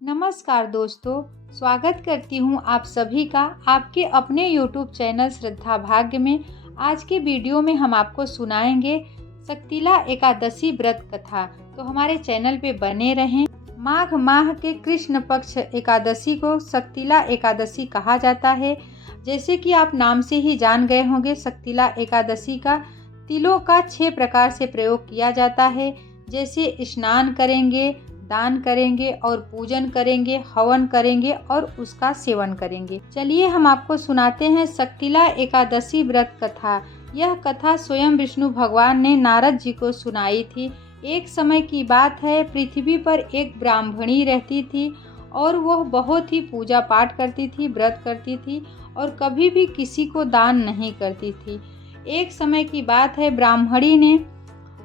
नमस्कार दोस्तों, स्वागत करती हूँ आप सभी का आपके अपने YouTube चैनल श्रद्धा भाग्य में। आज के वीडियो में हम आपको सुनाएंगे शक्तिला एकादशी व्रत कथा। तो हमारे चैनल पे बने रहें। माघ माह के कृष्ण पक्ष एकादशी को शक्तिला एकादशी कहा जाता है। जैसे कि आप नाम से ही जान गए होंगे, शक्तिला एकादशी का तिलों का 6 प्रकार से प्रयोग किया जाता है। जैसे स्नान करेंगे, दान करेंगे और पूजन करेंगे, हवन करेंगे और उसका सेवन करेंगे। चलिए हम आपको सुनाते हैं शक्तिला एकादशी व्रत कथा। यह कथा स्वयं विष्णु भगवान ने नारद जी को सुनाई थी। एक समय की बात है, पृथ्वी पर एक ब्राह्मणी रहती थी और वह बहुत ही पूजा पाठ करती थी, व्रत करती थी और कभी भी किसी को दान नहीं करती थी। एक समय की बात है, ब्राह्मणी ने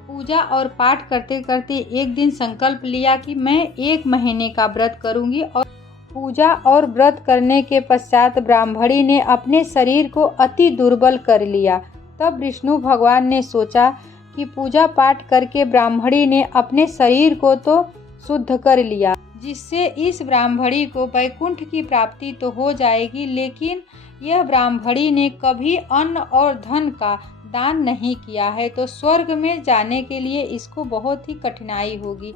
पूजा और पाठ करते करते एक दिन संकल्प लिया कि मैं 1 महीने का व्रत करूंगी। और पूजा और व्रत करने के पश्चात ब्राह्मणी ने अपने शरीर को अति दुर्बल कर लिया। तब विष्णु भगवान ने सोचा कि पूजा पाठ करके ब्राह्मणी ने अपने शरीर को तो शुद्ध कर लिया, जिससे इस ब्राह्मणी को वैकुंठ की प्राप्ति तो हो जाएगी, लेकिन यह ब्राह्मणी ने कभी अन्न और धन का दान नहीं किया है, तो स्वर्ग में जाने के लिए इसको बहुत ही कठिनाई होगी।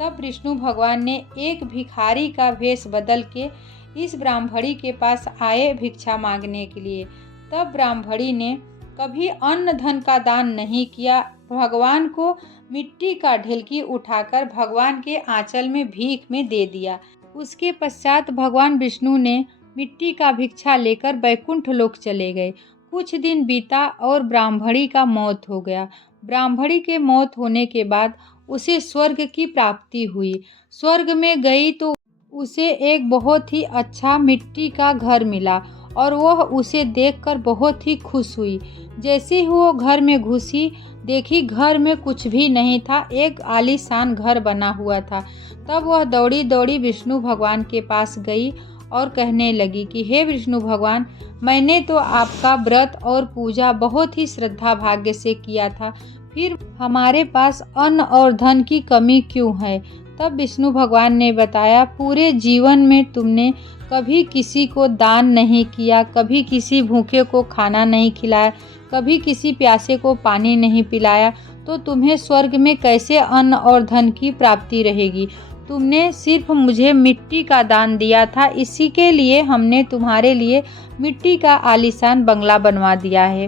तब विष्णु भगवान ने एक भिखारी का वेश बदल के इस ब्राह्मणी के पास आए भिक्षा मांगने के लिए। तब ब्राह्मणी ने कभी अन्न धन का दान नहीं किया, भगवान को मिट्टी का ढेलकी उठाकर भगवान के आंचल में भीख में दे दिया। उसके पश्चात भगवान विष्णु ने मिट्टी का भिक्षा लेकर वैकुंठ लोक चले गए। कुछ दिन बीता और ब्राह्मणी का मौत हो गया। ब्राह्मणी के मौत होने के बाद उसे स्वर्ग की प्राप्ति हुई। स्वर्ग में गई तो उसे एक बहुत ही अच्छा मिट्टी का घर मिला और वह उसे देखकर बहुत ही खुश हुई। जैसे ही वो घर में घुसी, देखी घर में कुछ भी नहीं था, एक आलीशान घर बना हुआ था। तब वह दौड़ी दौड़ी विष्णु भगवान के पास गई और कहने लगी कि हे विष्णु भगवान, मैंने तो आपका व्रत और पूजा बहुत ही श्रद्धा भाग्य से किया था, फिर हमारे पास अन्न और धन की कमी क्यों है? तब विष्णु भगवान ने बताया, पूरे जीवन में तुमने कभी किसी को दान नहीं किया, कभी किसी भूखे को खाना नहीं खिलाया, कभी किसी प्यासे को पानी नहीं पिलाया, तो तुम्हें स्वर्ग में कैसे अन्न और धन की प्राप्ति रहेगी? तुमने सिर्फ मुझे मिट्टी का दान दिया था, इसी के लिए हमने तुम्हारे लिए मिट्टी का आलीशान बंगला बनवा दिया है।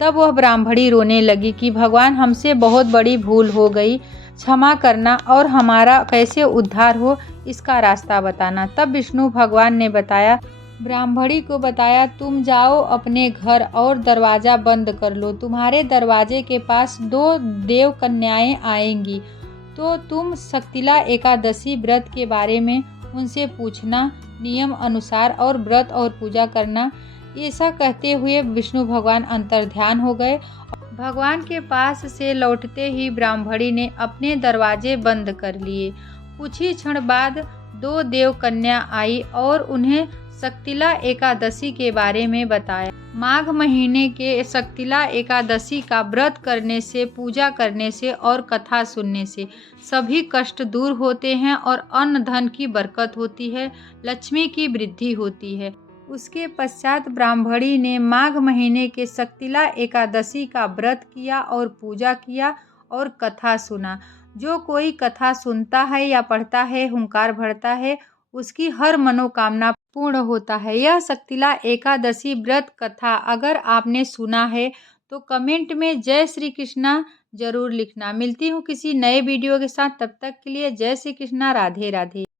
तब वह ब्राह्मणी रोने लगी कि भगवान, हमसे बहुत बड़ी भूल हो गई, क्षमा करना और हमारा कैसे उद्धार हो इसका रास्ता बताना। तब विष्णु भगवान ने ब्राह्मणी को बताया, तुम जाओ अपने घर और दरवाज़ा बंद कर लो। तुम्हारे दरवाजे के पास 2 देव कन्याएं आएंगी, तो तुम शक्तिला एकादशी व्रत के बारे में उनसे पूछना, नियम अनुसार और व्रत और पूजा करना। ऐसा कहते हुए विष्णु भगवान अंतर्ध्यान हो गए। भगवान के पास से लौटते ही ब्राह्मणी ने अपने दरवाजे बंद कर लिए। कुछ ही क्षण बाद 2 देव कन्या आई और उन्हें शक्तिला एकादशी के बारे में बताया। माघ महीने के शक्तिला एकादशी का व्रत करने से, पूजा करने से और कथा सुनने से सभी कष्ट दूर होते हैं और अन्न धन की बरकत होती है, लक्ष्मी की वृद्धि होती है। उसके पश्चात ब्राह्मणी ने माघ महीने के शक्तिला एकादशी का व्रत किया और पूजा किया और कथा सुना। जो कोई कथा सुनता है या पढ़ता है, हुंकार भरता है, उसकी हर मनोकामना पूर्ण होता है। यह शक्तिला एकादशी व्रत कथा अगर आपने सुना है तो कमेंट में जय श्री कृष्णा जरूर लिखना। मिलती हूँ किसी नए वीडियो के साथ, तब तक के लिए जय श्री कृष्णा, राधे राधे।